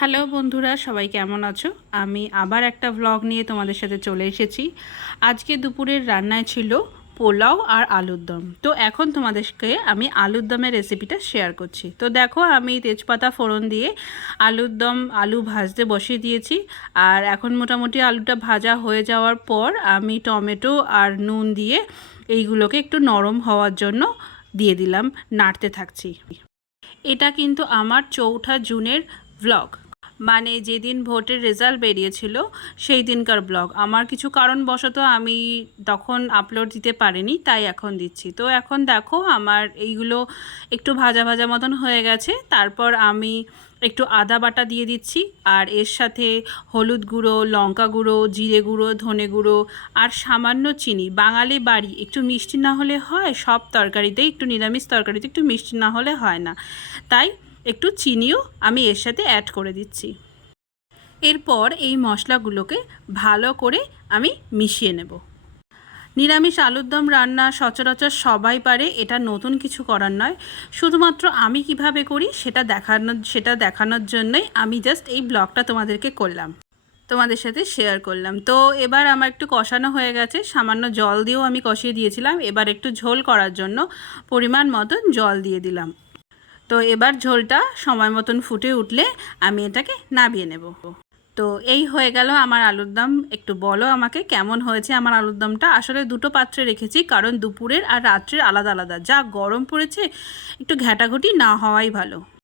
Hello বন্ধুরা, সবাই কেমন আছো? আমি আবার একটা ভ্লগ নিয়ে তোমাদের সাথে চলে এসেছি। আজকে দুপুরের রান্নায় ছিল পোলাও আর আলুর দম। তো এখন তোমাদেরকে আমি আলুর দমের রেসিপিটা শেয়ার করছি। তো দেখো, আমি তেজপাতা ফোড়ন দিয়ে আলু ভাজতে বসিয়ে দিয়েছি। আর এখন মোটামুটি আলুটা ভাজা হয়ে যাওয়ার পর আমি টমেটো আর নুন দিয়ে এইগুলোকে একটু নরম হওয়ার জন্য দিয়ে দিলাম, নাড়তে থাকছি। এটা কিন্তু আমার 4ঠা জুনের ভ্লগ, মানে যেদিন ভোটের রেজাল্ট বেরিয়েছিল সেই দিনকার ব্লগ। আমার কিছু কারণবশত আমি তখন আপলোড দিতে পারিনি, তাই এখন দিচ্ছি। তো এখন দেখো, আমার এইগুলো একটু ভাজা ভাজা মতন হয়ে গেছে। তারপর আমি একটু আদা বাটা দিয়ে দিচ্ছি, আর এর সাথে হলুদ গুঁড়ো, লঙ্কা গুঁড়ো, জিরে গুঁড়ো, ধনে গুঁড়ো আর সামান্য চিনি। বাঙালি বাড়ি, একটু মিষ্টি না হলে হয়? সব তরকারিতেই, একটু নিরামিষ তরকারিতে একটু মিষ্টি না হলে হয় না, তাই একটু চিনিও আমি এর সাথে অ্যাড করে দিচ্ছি। এরপর এই মশলাগুলোকে ভালো করে আমি মিশিয়ে নেব। নিরামিষ আলুর দম রান্না সচরাচর সবাই পারে, এটা নতুন কিছু করার নয়। শুধুমাত্র আমি কিভাবে করি সেটা দেখানোর জন্যই আমি জাস্ট এই ব্লগটা তোমাদেরকে করলাম, তোমাদের সাথে শেয়ার করলাম। তো এবার আমার একটু কষানো হয়ে গেছে, সামান্য জল দিয়েও আমি কষিয়ে দিয়েছিলাম। এবার একটু ঝোল করার জন্য পরিমাণ মতন জল দিয়ে দিলাম। তো এবার ঝোলটা সময় মতন ফুটে উঠলে আমি এটাকে নামিয়ে নেব। তো এই হয়ে গেল আমার আলুর দম। একটু বলো আমাকে কেমন হয়েছে আমার আলুর দমটা। আসলে দুটো পাত্রে রেখেছি, কারণ দুপুরের আর রাত্রের আলাদা আলাদা। যা গরম পড়েছে, একটু ঘ্যাটাঘুটি না হওয়াই ভালো।